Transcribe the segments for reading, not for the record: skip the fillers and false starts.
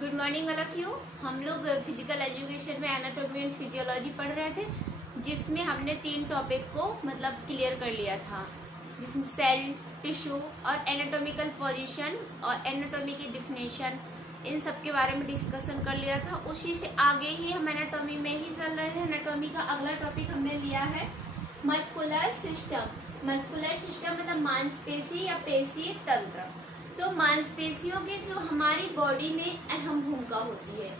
Good morning all of you. हम लोग physical education में एनाटॉमी एंड फिजियोलॉजी पढ़ रहे थे, जिसमें हमने 3 टॉपिक को मतलब क्लियर कर लिया था, जिसमें सेल, टिश्यू और एनाटॉमिकल पोजीशन और एनाटॉमी की डिफिनेशन, इन सब के बारे में डिस्कशन कर लिया था। उसी से आगे ही हम एनाटॉमी में ही चल रहे हैं। एनाटॉमी का अगला टॉपिक हमने लिया है मस्कुलर सिस्टम। मस्कुलर सिस्टम मतलब मांसपेशी या पेशीय तंत्र। तो मांसपेशियों की जो हमारी बॉडी में अहम भूमिका होती है।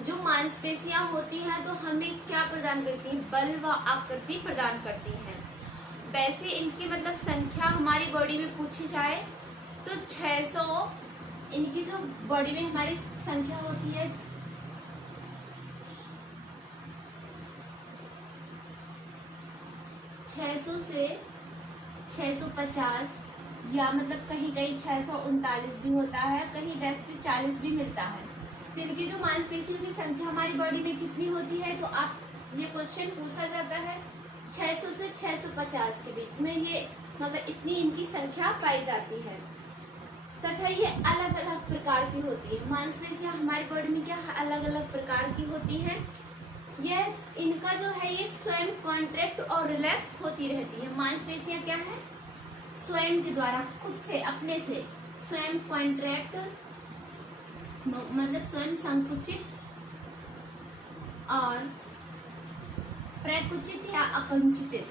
जो मांसपेशियां होती हैं तो हमें क्या प्रदान करती हैं? बल व आकृति प्रदान करती हैं। वैसे इनकी मतलब संख्या हमारी बॉडी में पूछी जाए तो 600 इनकी जो बॉडी में हमारी संख्या होती है 600 से 650 या मतलब कहीं कहीं 639 भी होता है, कहीं 1040 भी मिलता है। तो इनकी जो मांसपेशियों की संख्या हमारी बॉडी में कितनी होती है, तो आप ये क्वेश्चन पूछा जाता है 600 से 650 के बीच में, ये मतलब इतनी इनकी संख्या पाई जाती है। तथा ये अलग अलग प्रकार की होती है। मांसपेशियां हमारी बॉडी में क्या अलग अलग प्रकार की होती हैं। यह इनका जो है ये स्वयं कॉन्ट्रैक्ट और रिलैक्स होती रहती है। मांसपेशियां क्या है? स्वयं के द्वारा, खुद से, अपने से स्वयं कॉन्ट्रैक्ट मतलब स्वयं संकुचित और प्रकुचित या अकुंचित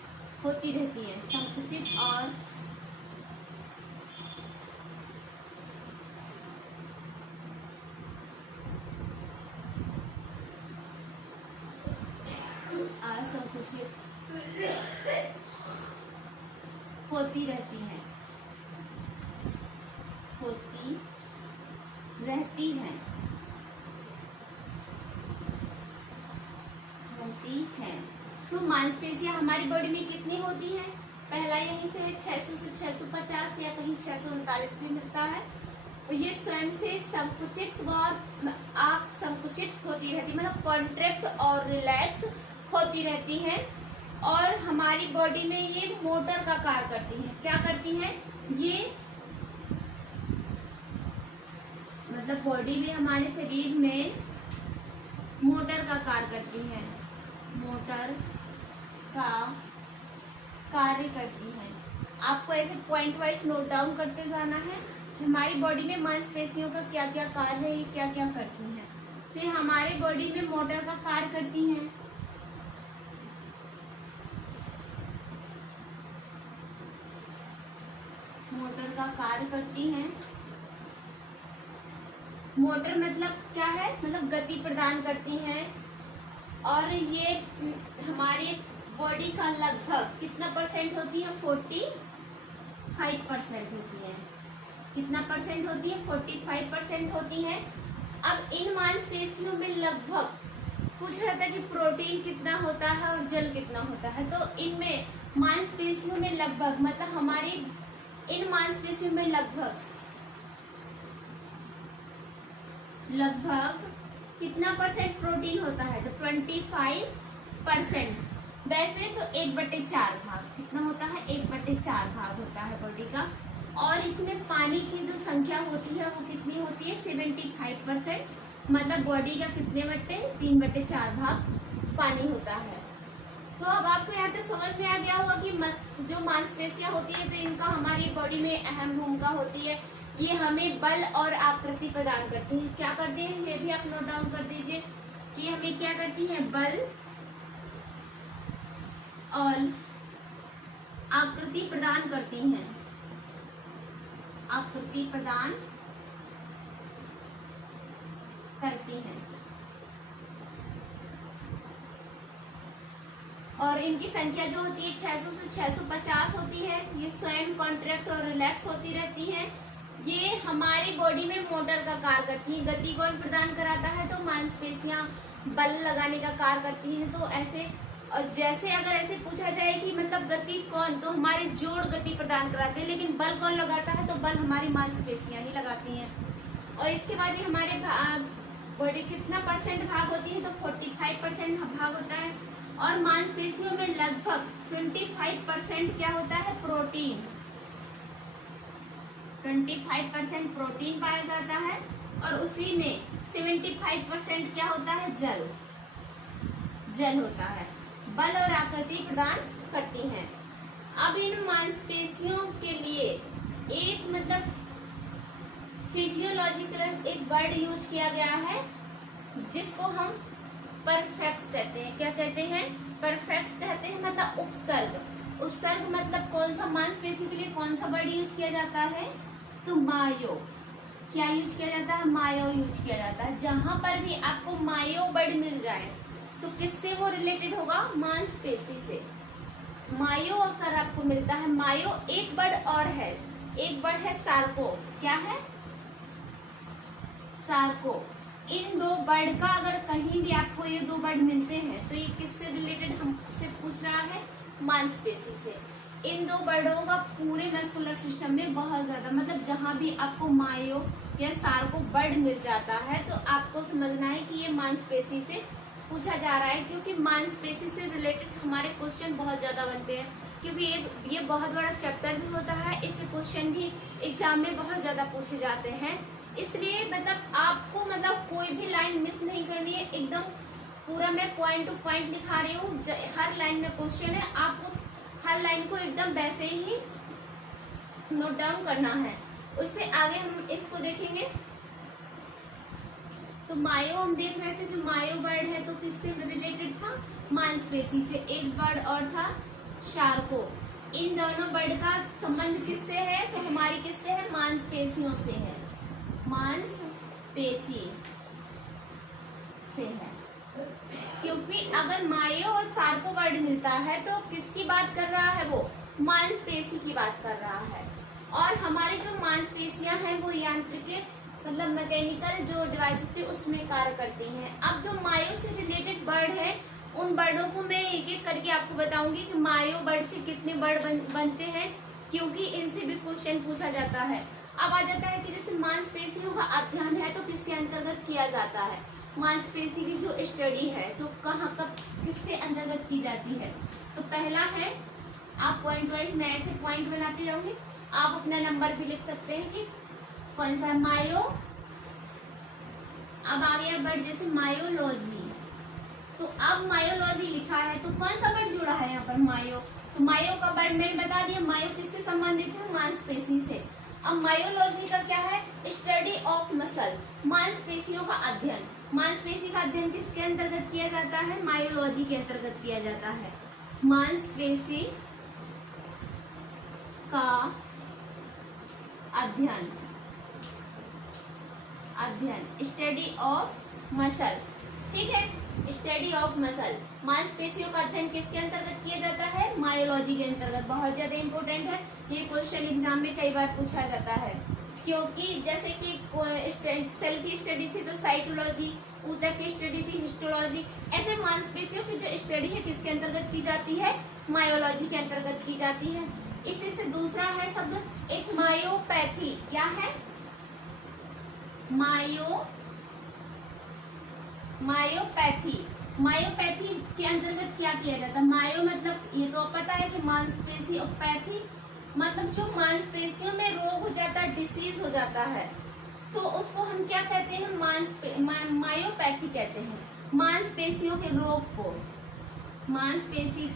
होती रहती है। संकुचित और असंकुचित होती रहती है, होती रहती है, रहती है। तो मांसपेशियां हमारी बॉडी में कितनी होती हैं? पहला यहीं से 600 से 650 या कहीं 639 भी मिलता है। और ये स्वयं से संकुचित व असंकुचित होती रहती, मतलब कॉन्ट्रैक्ट और रिलैक्स होती रहती है। और हमारी बॉडी में ये मोटर का कार्य करती है। क्या करती है? ये मतलब बॉडी में, हमारे शरीर में मोटर का कार्य करती है, मोटर का कार्य करती है। आपको ऐसे पॉइंट वाइज नोट डाउन करते जाना है। हमारी बॉडी में मांसपेशियों का क्या क्या कार्य है, ये क्या क्या करती हैं। तो ये हमारे बॉडी में मोटर का कार्य करती हैं। मोटर का कार्य करती हैं। मोटर मतलब क्या है? मतलब गति प्रदान करती हैं। और ये हमारी बॉडी का लगभग कितना परसेंट होती है? 45% होती है। कितना परसेंट होती है? 45% होती है। अब इन मांसपेशियों में लगभग पूछ रहा था कि प्रोटीन कितना होता है और जल कितना होता है। तो इनमें मांसपेशियों में लगभग मतलब हमारी इन मांसपेशियों में लगभग कितना परसेंट प्रोटीन होता है? तो 25%। वैसे तो 1/4 भाग कितना होता है? 1/4 भाग होता है बॉडी का। और इसमें पानी की जो संख्या होती है वो कितनी होती है? 75%। मतलब बॉडी का कितने बट्टे? 3/4 भाग पानी होता है। तो अब आपको यहाँ तक समझ में आ गया होगा कि जो मांसपेशियां होती है तो इनका हमारी बॉडी में अहम भूमिका होती है। ये हमें बल और आकृति प्रदान करती हैं। क्या करती हैं? ये भी आप नोट डाउन कर दीजिए कि हमें क्या करती हैं? बल और आकृति प्रदान करती हैं। आकृति प्रदान करती हैं। और इनकी संख्या जो होती है 600 से 650 होती है। ये स्वयं कॉन्ट्रैक्ट और रिलैक्स होती रहती है। ये हमारी बॉडी में मोटर का कार्य करती है। गति कौन प्रदान कराता है? तो मांसपेशियां बल लगाने का कार्य करती हैं। तो ऐसे, और जैसे अगर ऐसे पूछा जाए कि मतलब गति कौन, तो हमारे जोड़ गति प्रदान कराते हैं, लेकिन बल कौन लगाता है? तो बल हमारी मांसपेशियां ही लगाती हैं। और इसके बाद ये हमारे बॉडी कितना परसेंट भाग होती है? तो 45% भाग होता है। और मांसपेशियों में लगभग 25% क्या होता है? प्रोटीन। 25% प्रोटीन पाया जाता है और उसी में 75% क्या होता है, जल होता है। बल और आकृति प्रदान करती हैं। अब इन मांसपेशियों के लिए एक मतलब फिजियोलॉजिकल एक वर्ड यूज किया गया है जिसको हम परफेक्स कहते हैं। क्या कहते हैं, परफेक्स कहते हैं, मतलब उपसर्ग। उपसर्ग मतलब कौन सा, मांसपेशी के लिए कौन सा वर्ड यूज किया जाता है, तो मायो। क्या यूज किया जाता है, मायो यूज किया जाता है। जहां पर भी आपको मायो वर्ड मिल जाए तो किससे वो रिलेटेड होगा, मांसपेशी से। मायो अगर आपको मिलता है, मायो एक वर्ड और है, एक वर्ड है सार्को। क्या है, सार्को। इन दो वर्ड का अगर कहीं भी आपको ये दो वर्ड मिलते हैं तो ये किससे रिलेटेड हमसे पूछ रहा है, मांसपेशी से। इन दो वर्डों का पूरे मस्कुलर सिस्टम में बहुत ज्यादा, मतलब जहां भी आपको मायो या सार्को वर्ड मिल जाता है तो आपको समझना है कि ये मांसपेशी से पूछा जा रहा है, क्योंकि मांसपेशी से रिलेटेड हमारे क्वेश्चन बहुत ज्यादा बनते हैं, क्योंकि ये बहुत बड़ा चैप्टर भी होता है। इससे क्वेश्चन भी एग्जाम में बहुत ज्यादा पूछे जाते हैं। इसलिए मतलब आपको मतलब कोई भी लाइन मिस नहीं करनी है, एकदम पूरा मैं पॉइंट टू पॉइंट लिखा रही हूँ। हर लाइन में क्वेश्चन है, आपको हर लाइन को एकदम वैसे ही नोट डाउन करना है। उससे आगे हम इसको देखेंगे। तो मायो हम देख रहे थे, जो मायो वर्ड है तो किससे रिलेटेड था, मांसपेशी से। एक वर्ड और था शार्को। इन दोनों वर्ड का संबंध किससे है, तो हमारी किससे है, मांसपेशियों से है, मांसपेशी से है। क्योंकि अगर मायो और सार्को वर्ड मिलता है तो किसकी बात कर रहा है, वो मांसपेशी की बात कर रहा है। और हमारी जो मांसपेशियां हैं वो यांत्रिक मतलब मैकेनिकल जो डिवाइस होती है उसमें कार्य करती हैं। अब जो मायो से रिलेटेड वर्ड है उन वर्डों को मैं एक एक करके आपको बताऊंगी कि मायो वर्ड से कितने वर्ड बनते हैं, क्योंकि इनसे भी क्वेश्चन पूछा जाता है। अब आ जाता है कि जैसे मांसपेशियों का अध्ययन है तो किसके अंतर्गत किया जाता है, मांसपेशी की जो स्टडी है तो कहाँ कब किसके अंतर्गत की जाती है। तो पहला है, आप पॉइंट वाइज मैं ऐसे पॉइंट बनाते जाऊंगी, आप अपना नंबर भी लिख सकते हैं कि कौन सा मायो। अब आ गया वर्ड जैसे मायोलॉजी। तो अब मायोलॉजी लिखा है तो कौन सा वर्ड जुड़ा है यहाँ पर, मायो। तो मायो का वर्ड मैंने बता दिया, मायो किससे संबंधित है, मांसपेशी से। अब मायोलॉजी का क्या है, स्टडी ऑफ मसल, मांसपेशियों का अध्ययन। मांसपेशी का अध्ययन किसके अंतर्गत किया जाता है, मायोलॉजी के अंतर्गत किया जाता है। मांसपेशी का अध्ययन, स्टडी ऑफ मसल, ठीक है, स्टडी ऑफ मसल। मांसपेशियों का अध्ययन किसके अंतर्गत किया जाता है, मायोलॉजी के अंतर्गत। बहुत ज्यादा इंपॉर्टेंट है ये क्वेश्चन, एग्जाम में कई बार पूछा जाता है। क्योंकि जैसे कि सेल की स्टडी थी तो साइटोलॉजी, ऊतक की स्टडी थी हिस्टोलॉजी, ऐसे मांसपेशियों की जो स्टडी है किसके अंतर्गत की जाती है, मायोलॉजी के अंतर्गत की जाती है। इसी से दूसरा है शब्द एक मायोपैथी। क्या है, मायोपैथी। मायोपैथी के अंतर्गत क्या किया जाता है, मायो मतलब ये तो पता है कि मांसपेशी, और पैथी मतलब जो मांसपेशियों में रोग हो जाता है, डिसीज हो जाता है, तो उसको हम क्या कहते हैं, मायोपैथी कहते हैं। मांसपेशियों के रोग को, मांसपेशी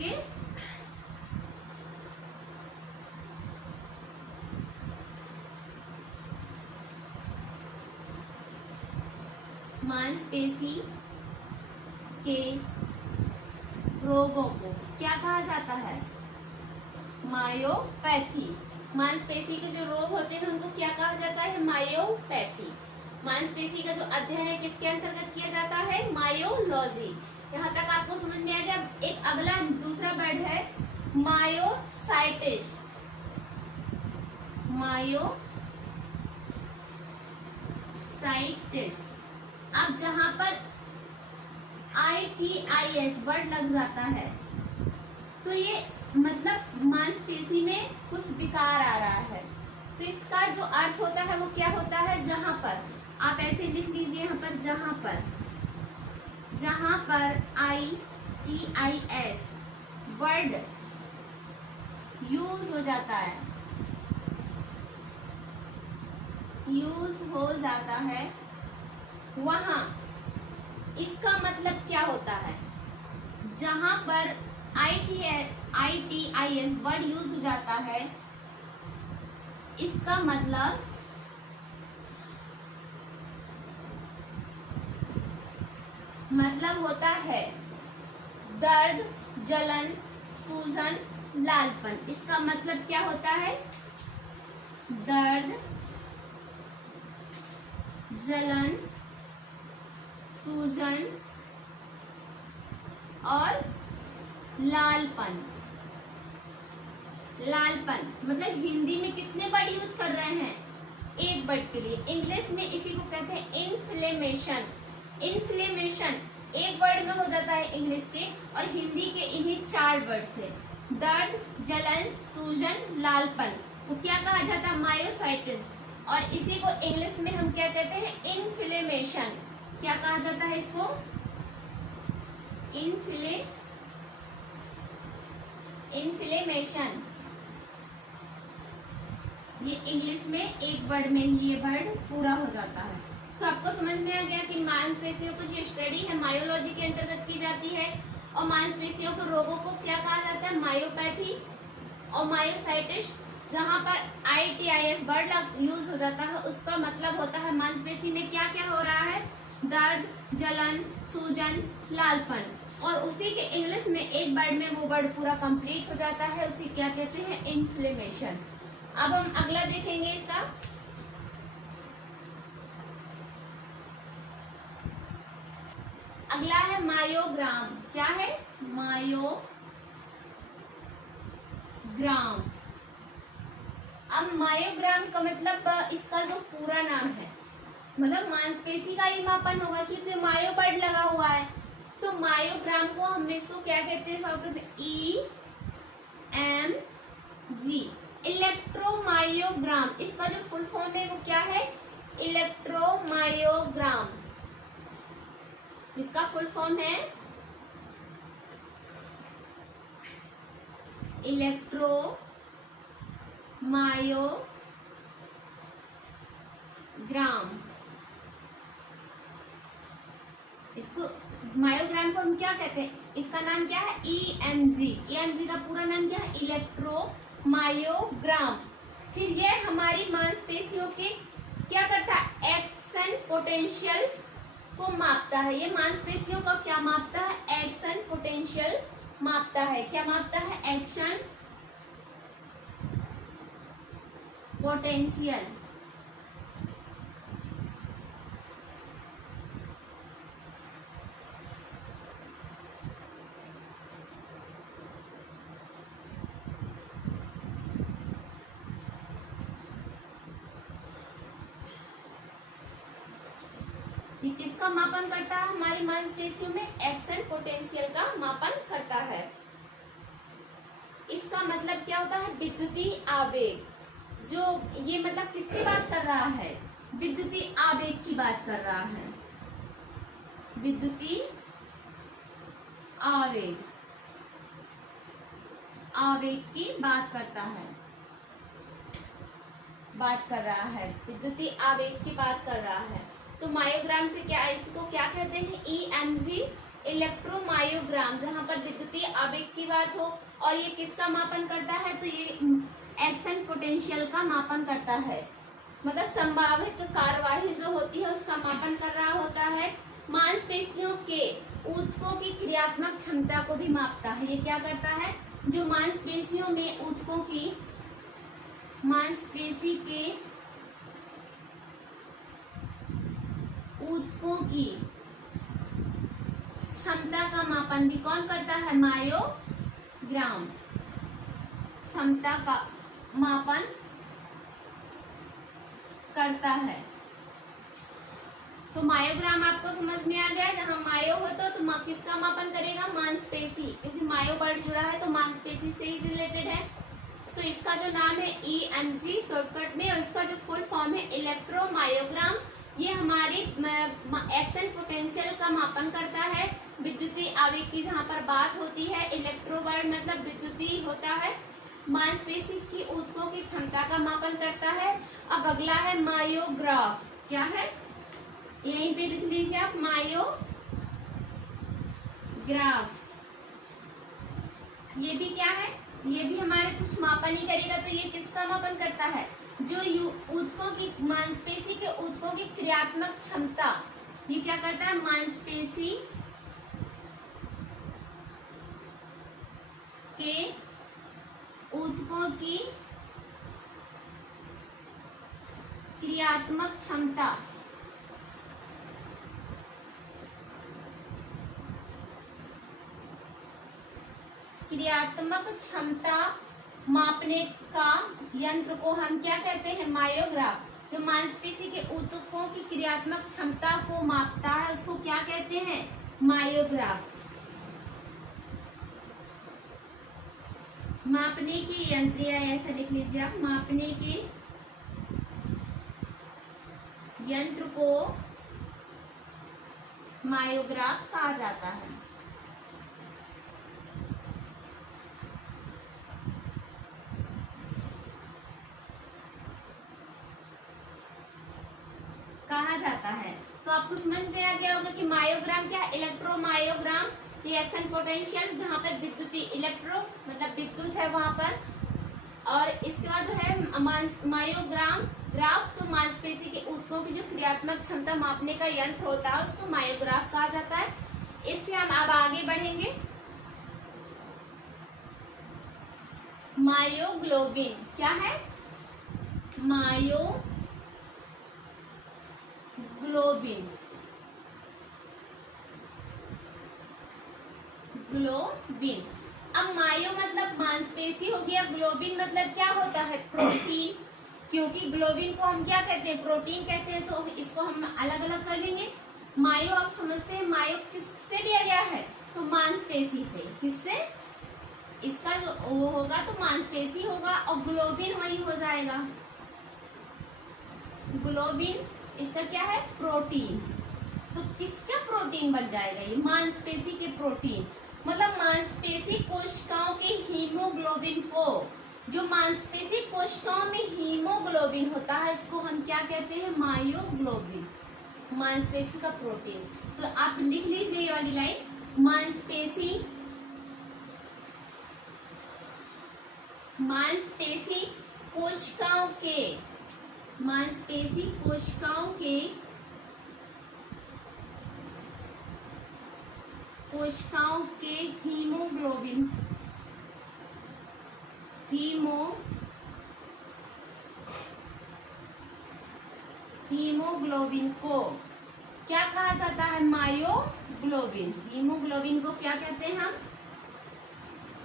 के रोगों को क्या कहा जाता है, मायोपैथी। मांसपेशी के जो रोग होते हैं उनको क्या कहा जाता है, मायोपैथी। मांसपेशी का जो अध्ययन है किसके अंतर्गत किया जाता है, मायोलॉजी। यहाँ तक आपको समझ में आ गया। एक अगला दूसरा वर्ड है मायोसाइटिस। मायोसाइटिस। अब जहां पर ITIS वर्ड लग जाता है तो ये मतलब मांसपेशी में कुछ विकार आ रहा है, तो इसका जो अर्थ होता है वो क्या होता है, जहां पर आप ऐसे लिख लीजिए, यहाँ पर जहां पर ITIS वर्ड यूज हो जाता है वहाँ, इसका मतलब क्या होता है, जहां पर ITIS वर्ड यूज हो जाता है, इसका मतलब होता है दर्द, जलन, सूजन, लालपन। इसका मतलब क्या होता है, दर्द, जलन, सूजन और लालपन। लालपन मतलब हिंदी में कितने वर्ड यूज कर रहे हैं, एक वर्ड के लिए। इंग्लिश में इसी को कहते हैं इन्फ्लेमेशन। इन्फ्लेमेशन एक वर्ड में हो जाता है इंग्लिश के, और हिंदी के इन्हीं 4 वर्ड से, दर्द, जलन, सूजन, लालपन को क्या कहा जाता है, मायोसाइटिस। और इसी को इंग्लिश में हम क्या कहते हैं, इन्फ्लेमेशन। क्या कहा जाता है इसको, इन्फ्लेमेशन। ये इंग्लिश में एक वर्ड में ही ये वर्ड पूरा हो जाता है। तो आपको समझ में आ गया कि मांसपेशियों की जो स्टडी है मायोलॉजी के अंतर्गत की जाती है, और मांसपेशियों के रोगों को क्या कहा जाता है, मायोपैथी और मायोसाइटिस। जहां पर ITIS वर्ड यूज हो जाता है, उसका मतलब होता है मांसपेशी में क्या क्या हो रहा है, दर्द, जलन, सूजन, लालपन। और उसी के इंग्लिश में एक वर्ड में वो वर्ड पूरा कंप्लीट हो जाता है, उसे क्या कहते हैं, इन्फ्लेमेशन। अब हम अगला देखेंगे इसका, अगला है मायोग्राम। क्या है, मायोग्राम। अब मायोग्राम का मतलब इसका जो पूरा नाम है, मतलब मांसपेशी का ही मापन होगा क्योंकि मायो वर्ड लगा हुआ है। तो मायोग्राम को हम इसको क्या कहते हैं, शॉर्ट में EMG, इलेक्ट्रोमायोग्राम। इसका जो फुल फॉर्म है वो क्या है, इलेक्ट्रोमायोग्राम। इसका फुल फॉर्म है इलेक्ट्रोमायोग्राम। इसको मायोग्राम को हम क्या कहते हैं, इसका नाम क्या है, EMG। EMG का पूरा नाम क्या है, इलेक्ट्रोमायोग्राम। फिर ये हमारी मांसपेशियों के क्या करता है, एक्शन पोटेंशियल को मापता है। ये मांसपेशियों का क्या मापता है, एक्शन पोटेंशियल मापता है। क्या मापता है, एक्शन पोटेंशियल। ये किसका मापन करता है, हमारी मांसपेशियों में एक्शन पोटेंशियल का मापन करता है। इसका मतलब क्या होता है, विद्युतीय आवेग। जो ये मतलब किसकी बात कर रहा है, विद्युतीय आवेग की बात कर रहा है, विद्युतीय आवेग, आवेग की बात करता है, बात कर रहा है, विद्युतीय आवेग की बात कर रहा है। तो मायोग्राम से क्या, इसको क्या कहते हैं, EMG, इलेक्ट्रोमायोग्राम, जहां पर विद्युतीय आवेग की बात हो। और ये किसका मापन करता है, तो ये एक्शन पोटेंशियल का मापन करता है, मतलब संभावित कार्यवाही जो होती है उसका मापन कर रहा होता है। मांसपेशियों के ऊतकों की क्रियात्मक क्षमता को भी मापता है। ये क्या करता है, जो मांसपेशियों में ऊतकों की, मांसपेशी के ऊतकों की क्षमता का मापन भी कौन करता है, मायोग्राम। क्षमता का मापन करता है। तो मायोग्राम आपको समझ में आ गया, जहां मायो हो तो किसका मापन करेगा, मांसपेशी, क्योंकि मायो वर्ड जुड़ा है तो मांसपेशी से ही रिलेटेड है। तो इसका जो नाम है EMG शॉर्टकट में, और इसका जो फुल फॉर्म है इलेक्ट्रोमायोग्राम। ये हमारी एक्शन पोटेंशियल का मापन करता है, विद्युतीय आवेग की जहां पर बात होती है। इलेक्ट्रो वर्ड मतलब विद्युतीय होता है। मांसपेशी की ऊतकों की क्षमता का मापन करता है। अब अगला है मायोग्राफ। क्या है, यहीं पे लिख लीजिए आप मायोग्राफ। ये भी क्या है, ये भी हमारे कुछ मापन ही करेगा। तो ये किसका मापन करता है, जो ऊतकों की, मांसपेशी के ऊतकों की क्रियात्मक क्षमता। ये क्या करता है, मांसपेशी के ऊतकों की क्रियात्मक क्षमता, क्रियात्मक क्षमता मापने का यंत्र को हम क्या कहते हैं, मायोग्राफ। जो मांसपेशी के ऊतकों की क्रियात्मक क्षमता को मापता है उसको क्या कहते हैं, मायोग्राफ। मापने के यंत्र, या ऐसा लिख लीजिए आप, मापने के यंत्र को मायोग्राफ कहा जाता है। कहा जाता है। तो आपको समझ में आ गया होगा कि मायोग्राम क्या है, इलेक्ट्रोमायोग्राम, रिएक्शन पोटेंशियल, जहाँ पर विद्युत, इलेक्ट्रो मतलब विद्युत है वहां पर। और इसके बाद है मायोग्राम ग्राफ, तो मांसपेशी के ऊतकों की जो क्रियात्मक क्षमता मापने का यंत्र होता है उसको मायोग्राफ कहा जाता है। इससे हम अब आगे बढ़ेंगे। मायोग्लोबिन क्या है, मायोग्लोबिन। ग्लोबिन, अब मायो मतलब मांसपेशी हो गया, ग्लोबिन मतलब क्या होता है, प्रोटीन। क्योंकि ग्लोबिन को हम क्या कहते हैं, प्रोटीन कहते हैं, तो इसको हम अलग अलग कर लेंगे। मायो आप समझते हैं, मायो किससे लिया गया है, तो मांसपेशी से। किससे, इसका जो वो होगा तो मांसपेशी होगा, और ग्लोबिन वही हो जाएगा। ग्लोबिन इसका क्या है, प्रोटीन। तो किसका प्रोटीन बन जाएगा, ये मांसपेशी के प्रोटीन। मतलब मांसपेशी कोशिकाओं के हीमोग्लोबिन को, जो मांसपेशी कोशिकाओं में हीमोग्लोबिन होता है इसको हम क्या कहते हैं, मायोग्लोबिन, मांसपेशी का प्रोटीन। तो आप लिख लीजिए ये वाली लाइन, मांसपेशी कोशिकाओं के, मांसपेशी कोशिकाओं के, कोशिकाओं के हीमोग्लोबिन, हीमोग्लोबिन को क्या कहा जाता है, मायोग्लोबिन। हीमोग्लोबिन को क्या कहते हैं हम,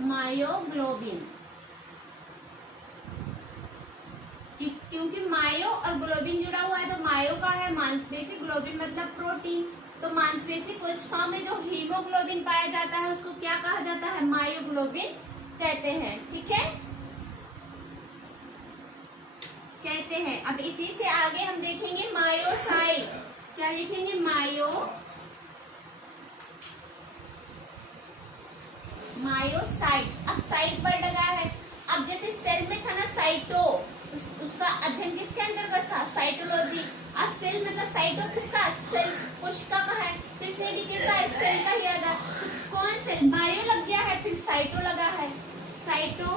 मायोग्लोबिन। क्योंकि मायो और ग्लोबिन जुड़ा हुआ है, तो मायो का है मांसपेशी, ग्लोबिन मतलब प्रोटीन। तो मांसपेशी कोशिकाओं में जो हीमोग्लोबिन पाया जाता है उसको क्या कहा जाता है, मायोग्लोबिन कहते हैं। ठीक है, कहते हैं। अब इसी से आगे हम देखेंगे मायोसाइट। क्या देखेंगे, मायोसाइट। अब साइट पर लगा है, अब जैसे सेल में था ना साइटो, उसका अध्ययन किसके अंतर्गत था, साइटोलॉजी। अब सेल में था, साइटो किसका, सेल कोशिका का है, तो इसमें भी किसका है, सेल का ही आएगा। तो कौन सेल, मायो लग गया है, फिर साइटो लगा है, साइटो,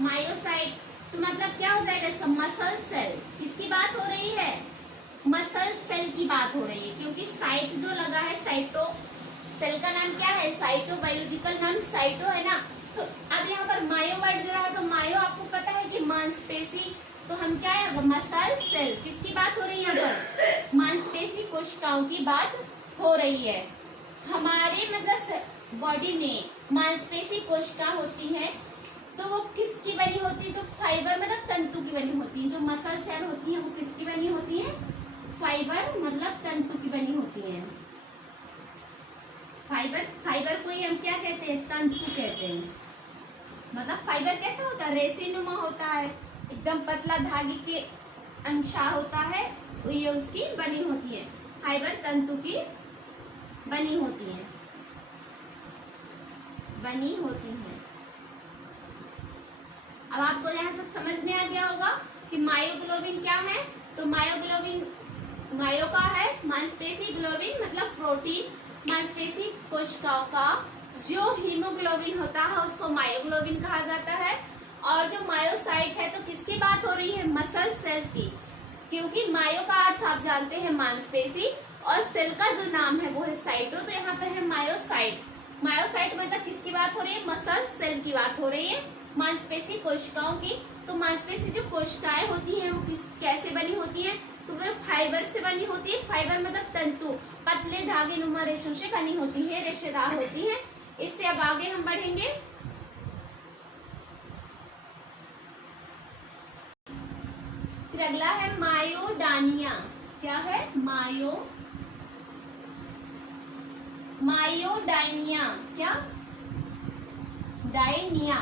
मायोसाइट। तो मतलब क्या हो जाएगा इसका, मसल सेल। किसकी बात हो रही है, मसल सेल की बात हो रही है, क्योंकि साइट जो लगा है, साइटो, सेल का नाम क्या है, साइटो, बायोलॉजिकल नाम साइटो है ना। तो अब यहाँ पर मायो वर्ड जो है, तो मायो आपको पता है कि मांसपेशी, तो हम क्या है, मसल सेल। किसकी बात हो रही है, यहाँ पर मांसपेशी कोशिकाओं की बात हो रही है। हमारे मतलब बॉडी में मांसपेशी कोशिका होती है, तो वो किसकी बनी होती है, तो फाइबर मतलब तंतु की बनी होती है। जो मसल सेल होती है वो किसकी बनी होती है, फाइबर मतलब तंतु की बनी होती है। फाइबर को ही हम क्या कहते हैं, तंतु कहते हैं। मतलब फाइबर कैसा होता है, रेशेनुमा होता है, एकदम पतला धागे के अंशा होता है, वो ये उसकी बनी होती है। फाइबर तंतु की बनी होती है, बनी होती है। अब आपको यहाँ तक समझ में आ गया होगा कि मायोग्लोबिन क्या है। तो मायोग्लोबिन मायो का है मांसपेशी, ग्लोबिन मतलब प्रोटीन, मांसपेशी कोशिकाओं का जो हीमोग्लोबिन होता है उसको मायोग्लोबिन कहा जाता है। और जो मायोसाइट है तो किसकी बात हो रही है, मसल सेल्स की, क्योंकि मायो का अर्थ आप जानते हैं मांसपेशी और सेल का जो नाम है वो है साइटो, तो यहाँ पे है मायोसाइट। मायोसाइट मतलब किसकी बात हो रही है, मसल सेल की बात हो रही है, मांसपेशी कोशिकाओं की। तो मांसपेशी जो कोशिकाएं होती हैं वो कैसे बनी होती हैं, तो वो फाइबर से बनी होती है। फाइबर मतलब तंतु, पतले धागे नुमा रेशों से बनी होती है, रेशेदार होती है। इससे अब आगे हम बढ़ेंगे। फिर अगला है मायोडानिया। क्या है, मायोडाइनिया। क्या, डाइनिया।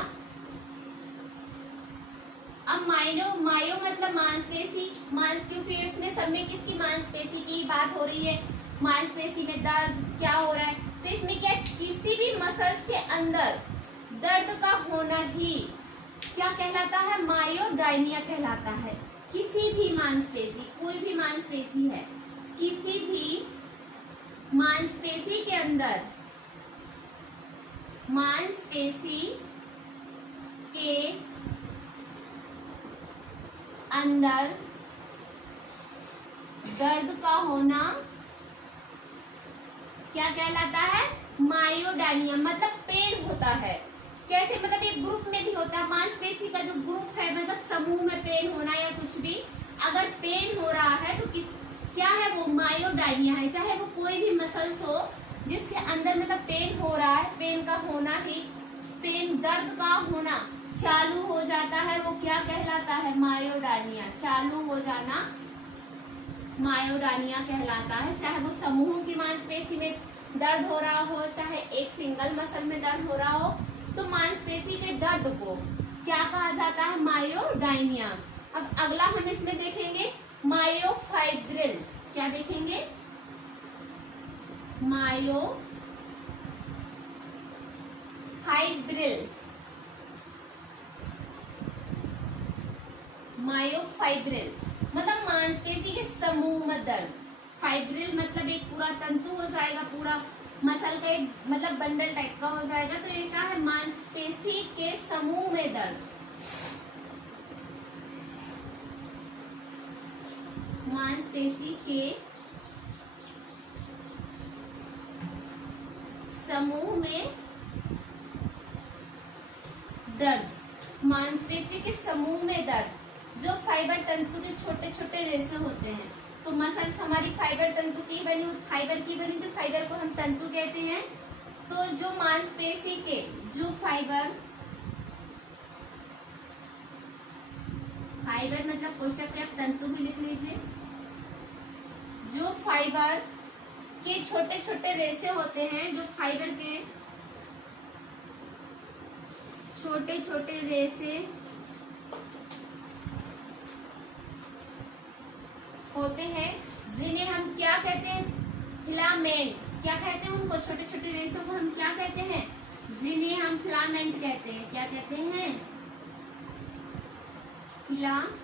अब मायो मतलब मांसपेशी, क्योंकि इसमें सब में किसकी मांसपेशी की बात हो रही है, मांसपेशी में दर्द क्या हो रहा है, तो इसमें क्या, किसी भी मसल्स के अंदर दर्द का होना ही क्या कहलाता है, मायोडाइनिया कहलाता है। किसी भी मांसपेशी, कोई भी मांसपेशी है, किसी भी मांसपेशी के अंदर, मांसपेशी के अंदर दर्द का होना क्या कहलाता है, मायोडाइनिया। मतलब पेन होता है, कैसे, मतलब एक ग्रुप में भी होता है, मांसपेशी का जो ग्रुप है मतलब समूह में पेन होना या कुछ भी, अगर पेन हो रहा है तो क्या है वो, मायोडाइनिया है। चाहे वो कोई भी मसल्स हो जिसके अंदर मतलब पेन हो रहा है, पेन का होना ही, पेन दर्द का होना चालू हो जाता है, वो क्या कहलाता है, मायोडाइनिया। चालू हो जाना मायोडाइनिया कहलाता है। चाहे वो समूह की मांसपेशी में दर्द हो रहा हो, चाहे एक सिंगल मसल में दर्द हो रहा हो, तो मांसपेशी के दर्द को क्या कहा जाता है, मायोडाइनिया। अब अगला हम इसमें देखेंगे मायोफाइब्रिल। क्या देखेंगे, मायोफाइब्रिल। मायोफाइब्रिल मतलब मांसपेशी के समूह में दर्द। फाइब्रिल मतलब एक पूरा तंतु हो जाएगा, पूरा मसल का एक मतलब बंडल टाइप का हो जाएगा, तो ये क्या है, मांसपेशी के समूह में दर्द। मांसपेशी के समूह में दर्द, मांसपेशी के समूह में दर्द। जो फाइबर तंतु के छोटे छोटे रेशे होते हैं, तो मसल्स हमारी फाइबर तंतु की बनी, फाइबर की बनी, तो फाइबर को हम तंतु कहते हैं। तो जो मांसपेशी के जो फाइबर मतलब कोष्ठक में आप तंतु भी लिख लीजिए, जो फाइबर के छोटे छोटे रेशे होते हैं, जो फाइबर के छोटे छोटे रेशे होते हैं, जिन्हें हम क्या कहते हैं, फिलामेंट। क्या कहते हैं उनको, छोटे छोटे रेशों को हम क्या कहते हैं, जिन्हें हम फिलामेंट कहते हैं। क्या कहते हैं, फिलामेंट्स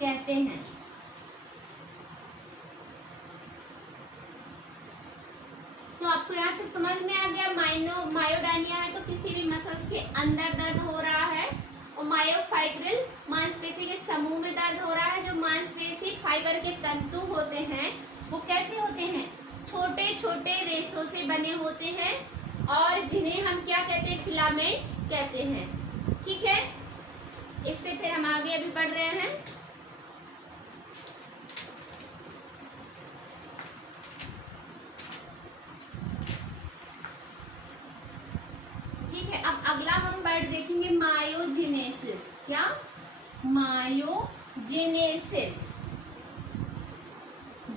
कहते हैं। तो आपको यहाँ तक समझ में आ गया, मायोडाइनिया है तो किसी भी मसल्स के अंदर दर्द हो रहा है, और मायोफाइब्रिल मांसपेशी के समूह में दर्द हो रहा है। जो मांसपेशी फाइबर के तंतु होते हैं वो कैसे होते हैं, छोटे छोटे रेशों से बने होते हैं, और जिन्हें हम क्या कहते हैं, फिलामेंट्स कहते हैं। ठीक है, इससे फिर हम आगे अभी पढ़ रहे हैं। ठीक है, अब अगला हम वर्ड देखेंगे मायोजेनेसिस। क्या, मायोजेनेसिस।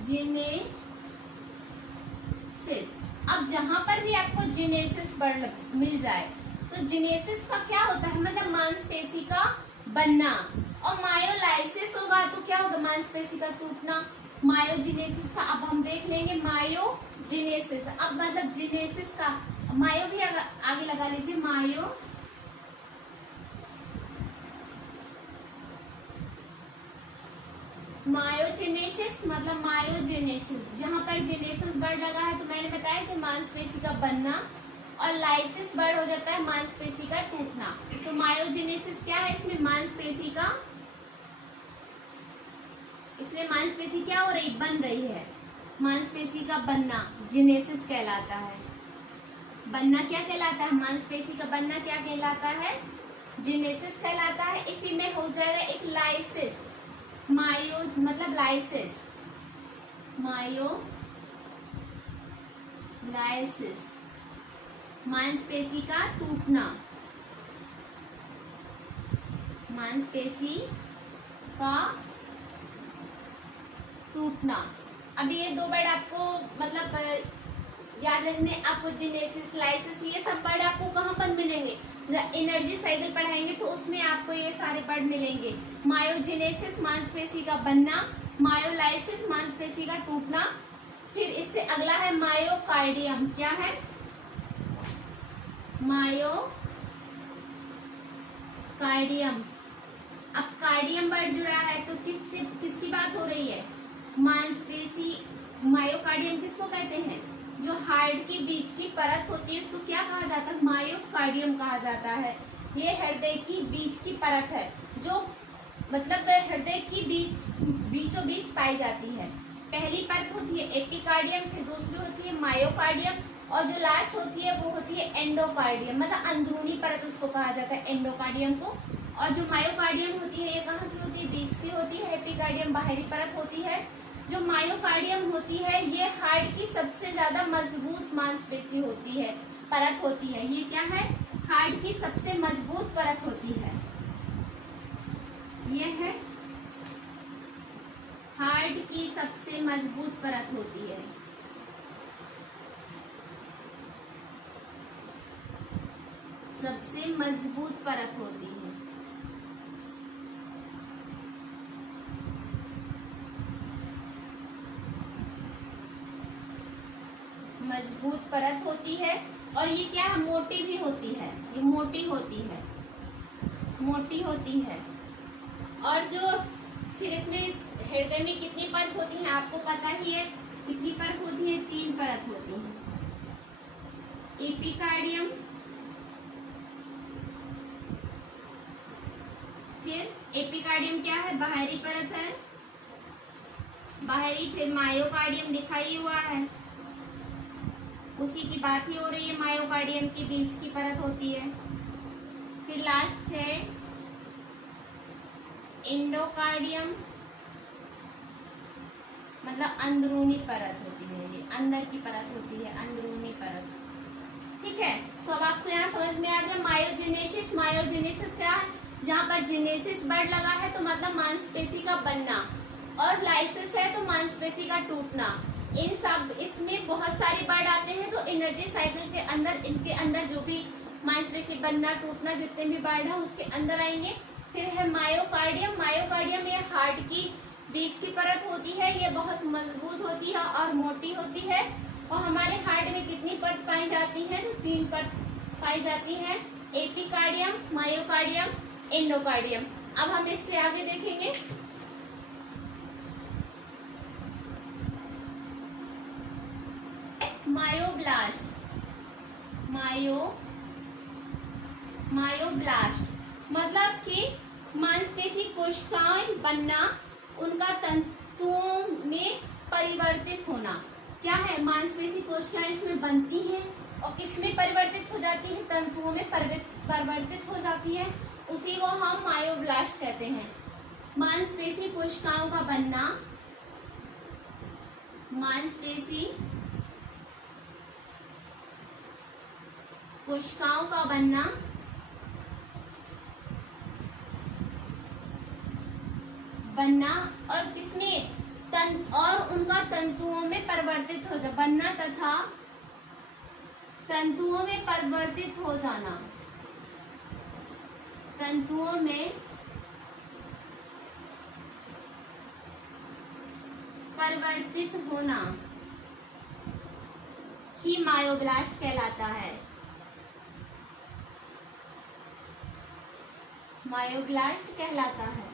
जेनेसिस, अब जहां पर भी आपको जेनेसिस वर्ड मिल जाए तो जेनेसिस का क्या होता है, मतलब मांसपेशी का बनना, और मायोलाइसिस होगा तो क्या होगा, मांसपेशी का टूटना। मायोजेनेसिस का अब हम देख लेंगे, मायोजेनेसिस अब मतलब जेनेसिस का मायो भी आगे लगा लीजिए, मायोजेनेसिस मतलब मायोजेनेसिस, जहाँ पर जेनेसिस वर्ड लगा है तो मैंने बताया कि मांसपेशी का बनना, और लाइसिस वर्ड हो जाता है मांसपेशी का टूटना। तो मायोजेनेसिस क्या है, इसमें मांसपेशी क्या हो रही, बन रही है। मांसपेशी का बनना जेनेसिस कहलाता है। बनना क्या कहलाता है, मांसपेशी का बनना क्या कहलाता है, जेनेसिस कहलाता है। इसी में हो जाएगा एक लाइसिस, मायो मतलब लाइसिस, लाइसिस मांसपेशी का टूटना, मांसपेशी का टूटना। अभी ये दो वर्ड आपको मतलब याद रखने, आपको जेनेसिस, लाइसिस, ये सब वर्ड आपको कहाँ पर मिलेंगे, जब एनर्जी साइकिल पढ़ाएंगे तो उसमें आपको ये सारे वर्ड मिलेंगे। मायोजेनेसिस मांसपेशी का बनना, मायोलाइसिस मांसपेशी का टूटना। फिर इससे अगला है मायोकार्डियम। क्या है, मायोकार्डियम। अब कार्डियम वर्ड जुड़ा है तो किसकी बात हो रही है, मांसपेशी। मायोकार्डियम किसको कहते हैं, जो हार्ट की बीच की परत होती है उसको क्या कहा जाता है, मायोकार्डियम कहा जाता है। ये हृदय की बीच की परत है, जो मतलब हृदय की बीचों बीच पाई जाती है। पहली परत होती है एपिकार्डियम, फिर दूसरी होती है मायोकार्डियम, और जो लास्ट होती है वो होती है एंडोकार्डियम, मतलब अंदरूनी परत उसको कहा जाता है एंडोकार्डियम को। और जो मायोकार्डियम होती है ये कहाँ की होती है, बीच की होती है। एपिकार्डियम बाहरी परत होती है। जो मायोकार्डियम होती है ये हार्ट की सबसे ज्यादा मजबूत मांसपेशी होती है, परत होती है। ये क्या है, हार्ट की सबसे मजबूत परत होती है। ये है हार्ट की सबसे मजबूत परत होती है। सबसे मजबूत परत होती है। मजबूत परत होती है। और ये क्या है, मोटी भी होती है। ये मोटी होती है, मोटी होती है। और जो फिर इसमें हृदय में कितनी परत होती है आपको पता ही है, कितनी परत होती है, 3 परत होती है। एपिकार्डियम, फिर एपिकार्डियम क्या है, बाहरी परत है, बाहरी। फिर मायोकार्डियम लिखा ही हुआ है, उसी की बात ही हो रही है। मायोकार्डियम की बीच की परत होती है। फिर लास्ट है एंडोकार्डियम, मतलब अंदरूनी परत होती है। ये अंदर की परत होती है, अंदरूनी परत। ठीक है, तो अब आपको यहाँ समझ में आ गया मायोजेनेसिस। मायोजेनेसिस क्या है, जहाँ पर जेनेसिस वर्ड लगा है तो मतलब मांसपेशी का बनना, और लाइसिस है तो मांसपेशी का टूटना। इन सब इसमें बहुत सारे वर्ड आते हैं, तो एनर्जी साइकिल के अंदर इनके अंदर जो भी मांसपेशी बनना टूटना जितने भी वर्ड है उसके अंदर आएंगे। फिर है मायोकार्डियम। मायोकार्डियम ये हार्ट की बीच की परत होती है, ये बहुत मजबूत होती है और मोटी होती है। और हमारे हार्ट में कितनी परत पाई जाती है, तो 3 परत पाई जाती है, एपिकार्डियम, मायोकार्डियम, एंडोकार्डियम। अब हम इससे आगे देखेंगे। मायोब्लास्ट, मायोब्लास्ट मतलब कि मांसपेशी कोशिकाएं बनना, उनका तंतुओं में परिवर्तित होना। क्या है, मांसपेशी कोशिकाएं इसमें बनती हैं और किसमें परिवर्तित हो जाती है, तंतुओं में परिवर्तित हो जाती है। उसी को हम मायोब्लास्ट कहते हैं। मांसपेशी कोशिकाओं का बनना, मांसपेशी कोशिकाओं का बनना और किसमें और उनका तंतुओं में परिवर्तित हो जाना, बनना तथा तंतुओं में परिवर्तित हो जाना, तंतुओं में परिवर्तित होना ही मायोब्लास्ट कहलाता है। मायोब्लास्ट कहलाता है।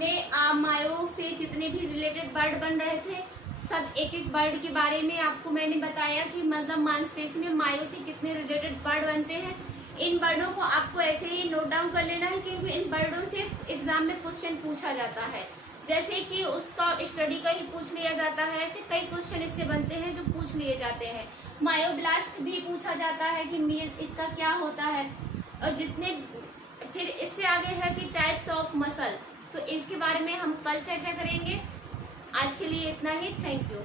हमने मायो से जितने भी रिलेटेड वर्ड बन रहे थे सब एक एक वर्ड के बारे में आपको मैंने बताया कि मतलब मांसपेशी में मायो से कितने रिलेटेड वर्ड बनते हैं। इन वर्डों को आपको ऐसे ही नोट डाउन कर लेना है क्योंकि इन वर्डों से एग्जाम में क्वेश्चन पूछा जाता है। जैसे कि उसका स्टडी का ही पूछ लिया जाता है, ऐसे कई क्वेश्चन इससे बनते हैं जो पूछ लिए जाते हैं। मायोब्लास्ट भी पूछा जाता है कि इसका क्या होता है। और जितने फिर इससे आगे है कि टाइप्स ऑफ मसल, तो इसके बारे में हम कल चर्चा करेंगे। आज के लिए इतना ही। Thank you.